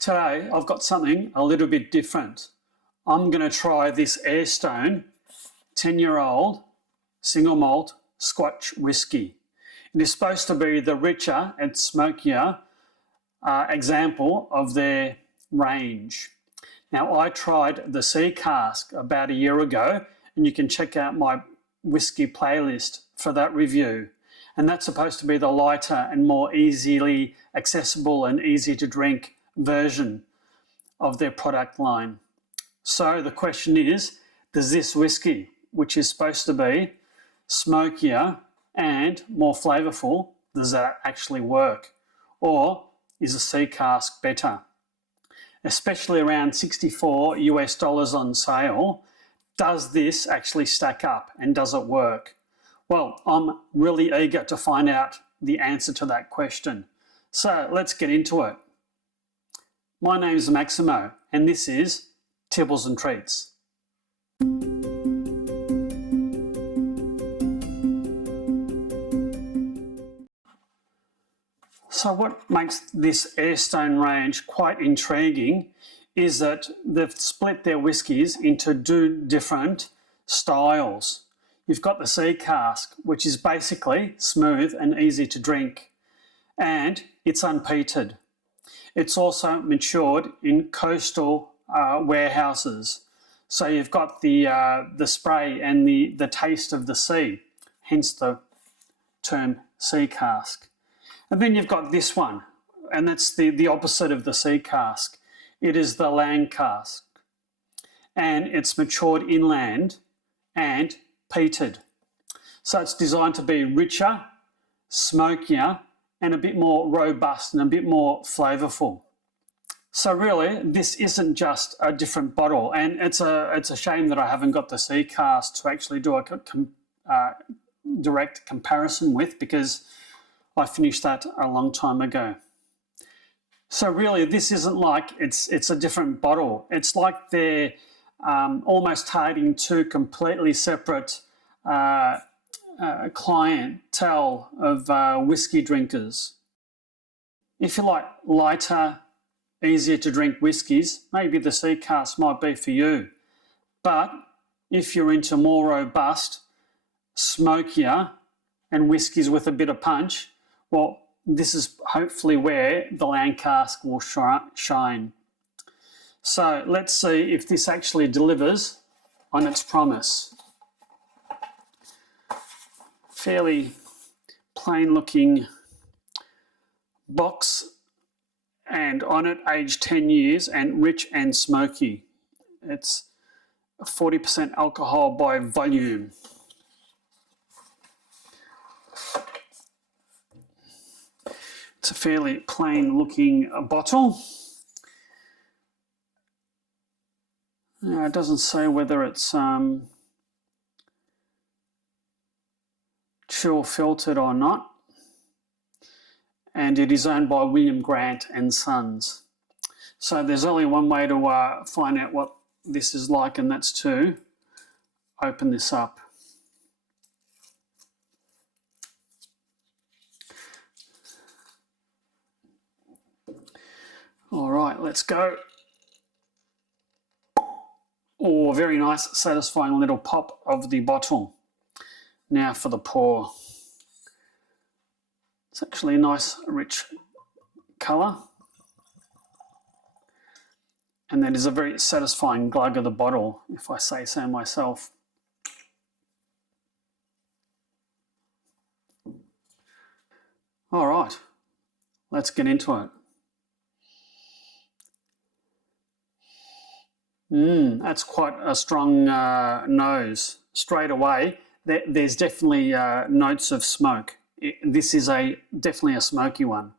Today I've got something a little bit different. I'm going to try this Airstone 10-year-old single malt Scotch whisky. It is supposed to be the richer and smokier example of their range. Now, I tried the Sea Cask about a year ago, and you can check out my whisky playlist for that review. And that's supposed to be the lighter and more easily accessible and easy to drink version of their product line. So the question is, does this whisky, which is supposed to be smokier and more flavourful, does that actually work? Or is the Sea Cask better? Especially around $64 on sale, does this actually stack up and does it work? Well, I'm really eager to find out the answer to that question. So let's get into it. My name is Maximo and this is Tipples'n'Treats. So what makes this Airstone range quite intriguing is that they've split their whiskies into two different styles. You've got the Sea Cask, which is basically smooth and easy to drink, and it's unpeated. It's also matured in coastal warehouses. So you've got the spray and the taste of the sea, hence the term Sea Cask. And then you've got this one, and that's the opposite of the Sea Cask. It is the Land Cask, and it's matured inland and peated. So it's designed to be richer, smokier, and a bit more robust and a bit more flavourful. So really, this isn't just a different bottle, and it's a shame that I haven't got the Sea Cask to actually do a direct comparison with, because I finished that a long time ago. So really, this isn't like it's a different bottle. It's like they're almost targeting two completely separate clientele of whiskey drinkers. If you like lighter, easier to drink whiskies, maybe the Sea Cask might be for you. But if you're into more robust, smokier, and whiskies with a bit of punch, well, this is hopefully where the Land Cask will shine. So let's see if this actually delivers on its promise. Fairly plain looking box, and on it aged 10 years and rich and smoky. It's 40% alcohol by volume. It's a fairly plain looking bottle. Now, it doesn't say whether it's chill filtered or not. And it is owned by William Grant and Sons. So there's only one way to find out what this is like, and that's to open this up. All right, let's go. Oh, very nice, satisfying little pop of the bottle. Now for the pour. It's actually a nice, rich colour. And that is a very satisfying glug of the bottle, if I say so myself. All right, let's get into it. That's quite a strong nose. Straight away, there's definitely notes of smoke. This is definitely a smoky one.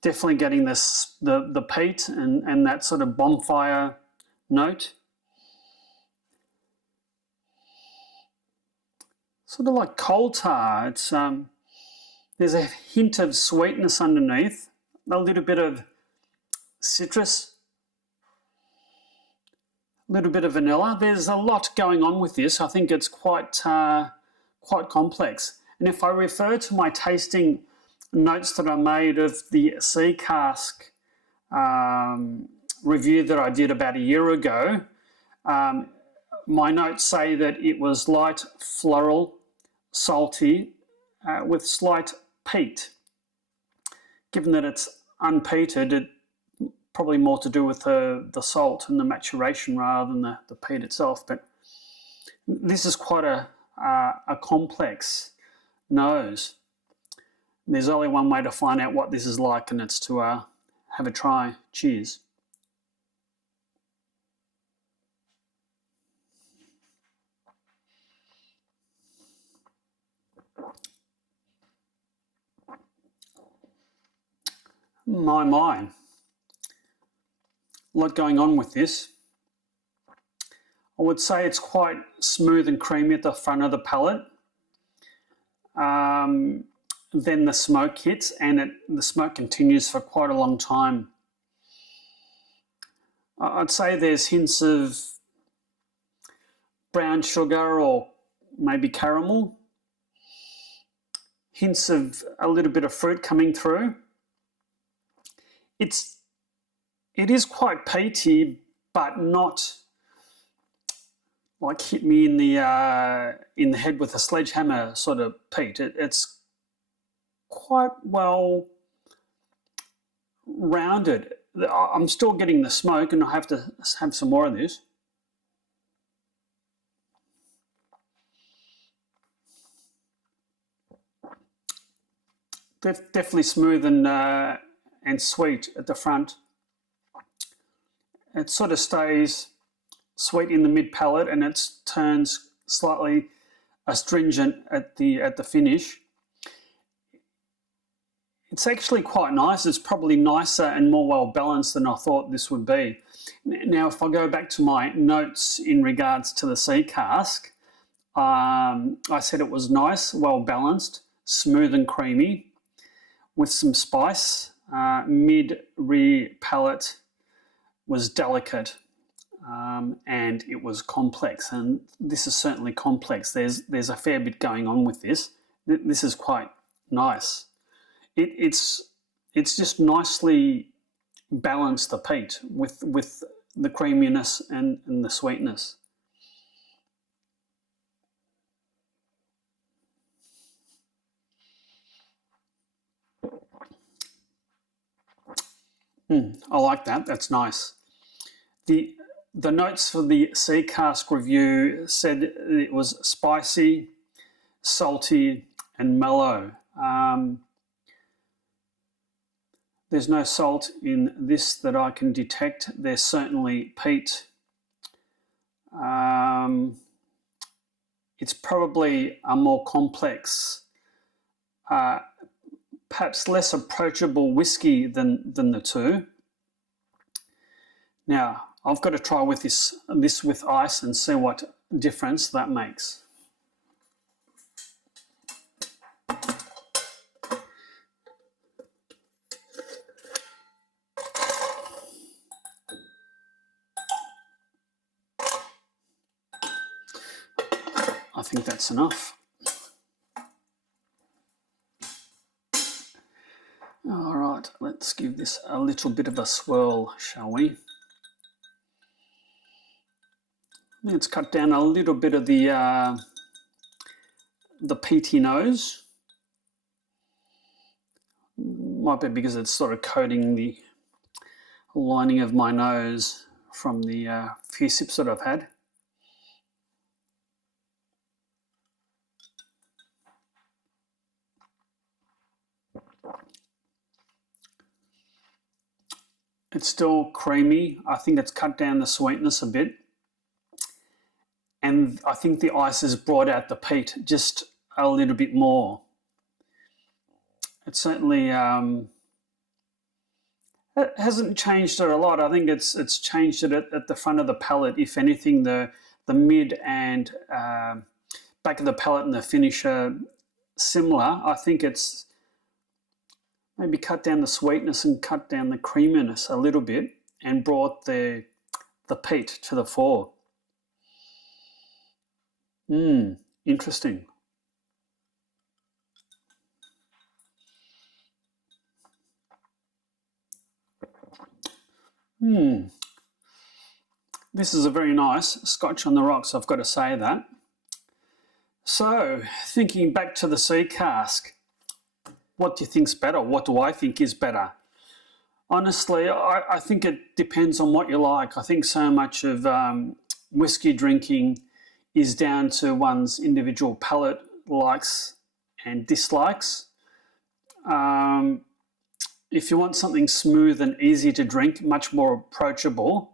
Definitely getting the peat and that sort of bonfire note. Sort of like coal tar. It's there's a hint of sweetness underneath, a little bit of citrus, a little bit of vanilla. There's a lot going on with this. I think it's quite complex. And if I refer to my tasting notes that I made of the Sea Cask review that I did about a year ago. My notes say that it was light, floral, salty, with slight peat. Given that it's unpeated, it probably more to do with the salt and the maturation rather than the peat itself. But this is quite a complex nose. There's only one way to find out what this is like, and it's to have a try. Cheers. My. A lot going on with this. I would say it's quite smooth and creamy at the front of the palate. Then the smoke hits, and the smoke continues for quite a long time. I'd say there's hints of brown sugar or maybe caramel. Hints of a little bit of fruit coming through. It is quite peaty, but not like hit me in the head with a sledgehammer sort of peat. It's quite well rounded. I'm still getting the smoke, and I have to have some more of this. Definitely smooth and sweet at the front. It sort of stays sweet in the mid palate, and it turns slightly astringent at the finish. It's actually quite nice. It's probably nicer and more well balanced than I thought this would be. Now, if I go back to my notes in regards to the Sea Cask, I said it was nice, well balanced, smooth and creamy, with some spice. Mid-rear palate was delicate, and it was complex, and this is certainly complex. There's a fair bit going on with this. This is quite nice. It's just nicely balanced, the peat with the creaminess and the sweetness. I like that. That's nice. The notes for the Sea Cask review said it was spicy, salty, and mellow. There's no salt in this that I can detect. There's certainly peat. It's probably a more complex, perhaps less approachable whiskey than the two. Now, I've got to try with this with ice and see what difference that makes. I think that's enough. All right, let's give this a little bit of a swirl, shall we? Let's cut down a little bit of the peaty nose. Might be because it's sort of coating the lining of my nose from the few sips that I've had. It's still creamy. I think it's cut down the sweetness a bit. And I think the ice has brought out the peat just a little bit more. It certainly it hasn't changed it a lot. I think it's changed it at the front of the palate. If anything, the mid and back of the palate and the finish are similar. I think it's maybe cut down the sweetness and cut down the creaminess a little bit and brought the peat to the fore. Interesting. This is a very nice Scotch on the rocks, I've got to say that. So, thinking back to the Sea Cask, what do you think's better? What do I think is better? Honestly, I think it depends on what you like. I think so much of whiskey drinking is down to one's individual palate likes and dislikes. If you want something smooth and easy to drink, much more approachable,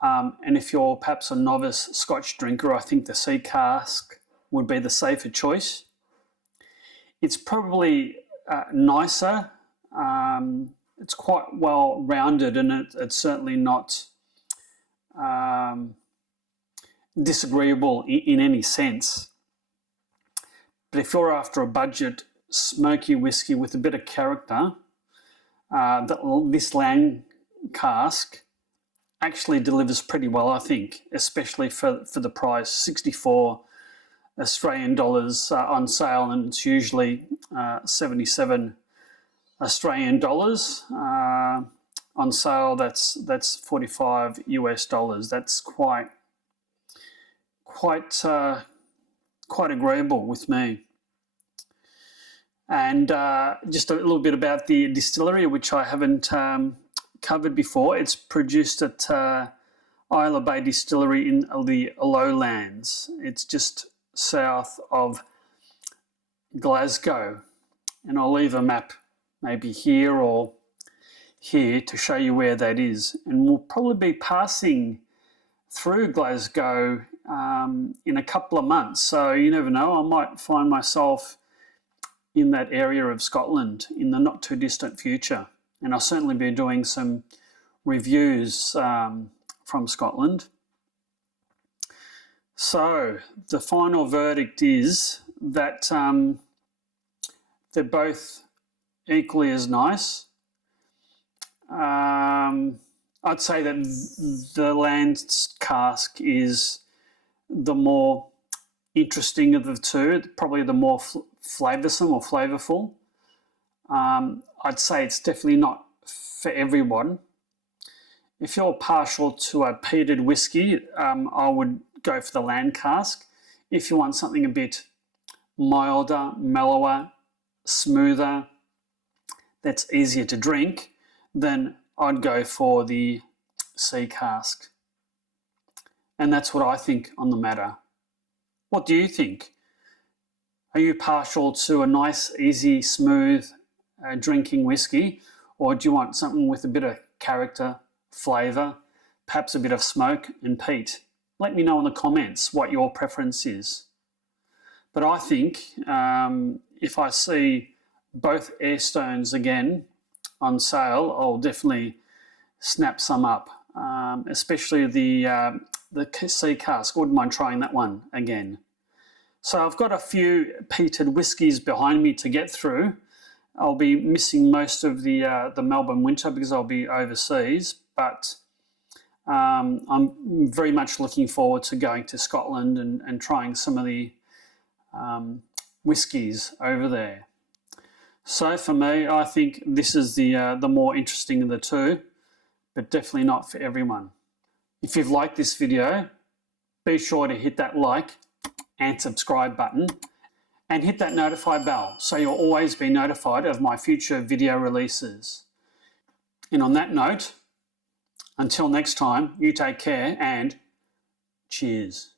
and if you're perhaps a novice Scotch drinker, I think the Sea Cask would be the safer choice. It's probably nicer. It's quite well rounded, and it's certainly not disagreeable in any sense. But if you're after a budget smoky whiskey with a bit of character, this Land Cask actually delivers pretty well, I think, especially for the price, 64 Australian dollars on sale, and it's usually 77 Australian dollars on sale. That's 45 US dollars. That's quite agreeable with me. And just a little bit about the distillery, which I haven't covered before. It's produced at Ailsa Bay Distillery in the lowlands. It's just south of Glasgow, and I'll leave a map maybe here or here to show you where that is. And we'll probably be passing through Glasgow in a couple of months, so you never know, I might find myself in that area of Scotland in the not too distant future. And I'll certainly be doing some reviews from Scotland. So the final verdict is that they're both equally as nice. I'd say that the Land Cask is the more interesting of the two, probably the more flavoursome or flavourful. I'd say it's definitely not for everyone. If you're partial to a peated whiskey, I would go for the Land Cask. If you want something a bit milder, mellower, smoother, that's easier to drink, then I'd go for the Sea Cask. And that's what I think on the matter. What do you think? Are you partial to a nice, easy, smooth drinking whiskey, or do you want something with a bit of character, flavour, perhaps a bit of smoke and peat? Let me know in the comments what your preference is. But I think if I see both Airstones again on sale, I'll definitely snap some up, especially the Sea Cask. I wouldn't mind trying that one again. So I've got a few peated whiskies behind me to get through. I'll be missing most of the Melbourne winter because I'll be overseas, but I'm very much looking forward to going to Scotland and trying some of the whiskies over there. So for me, I think this is the more interesting of the two, but definitely not for everyone. If you've liked this video, be sure to hit that like and subscribe button and hit that notify bell so you'll always be notified of my future video releases. And on that note, until next time, you take care and cheers.